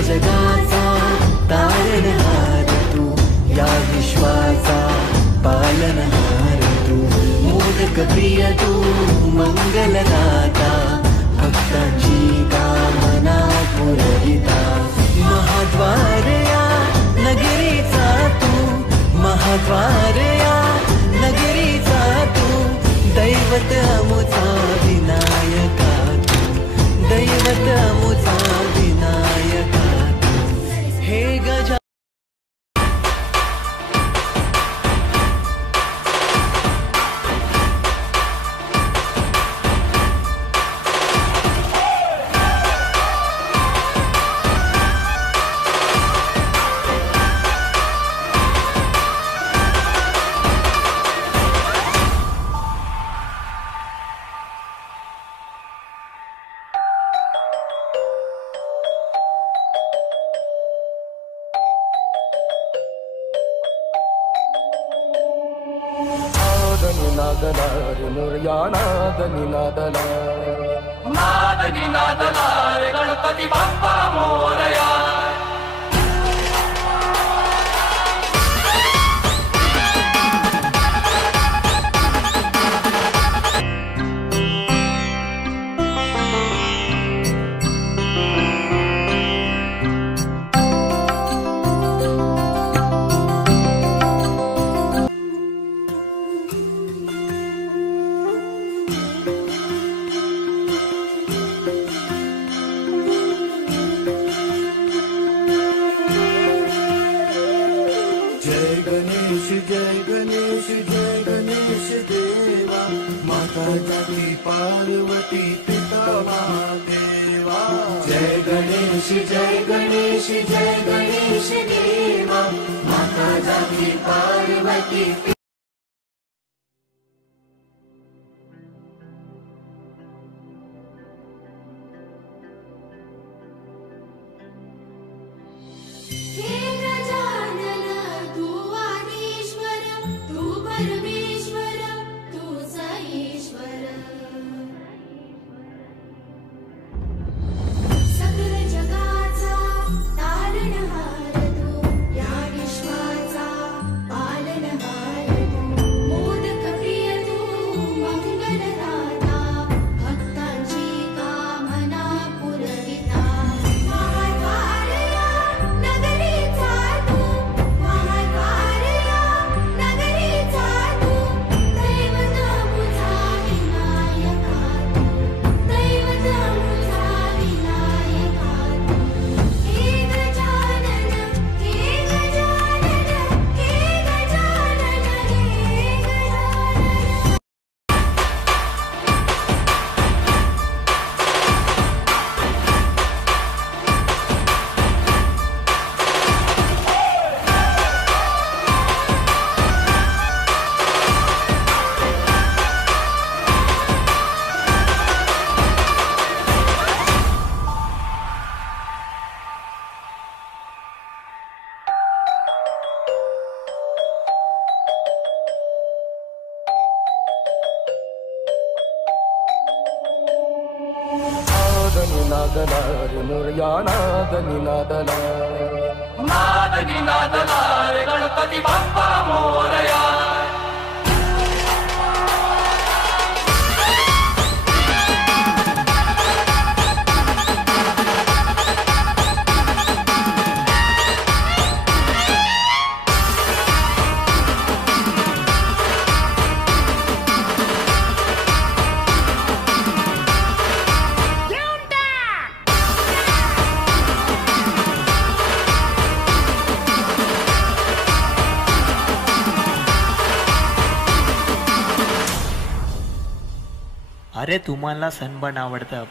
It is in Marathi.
जगाचा तारणहार तू, या विश्वाचा पालनहार तू, मोदक प्रिय तू मंगलदाता, भक्तांची कामना पुरविता, महाद्वार या नगरीचा तू, महाद्वार या नगरीचा तू, दैवत अमुचा विनायका तू, दैवत अमुचा विनायका तू, हे गजा नादला रे मोरया नादनी नादला, नादनी नादला रे गणपती बाप्पा मोरया. जय गणेश देवा, माता जाती पार्वती पिता महादेवा. जय गणेश देवा, माता जाती पार्वती. नादला रे मोरया नादनी नादला, नादनी नादला रे गणपती बाप्पा मोरया. अरे तुम्हाला सनबर्न आवडतं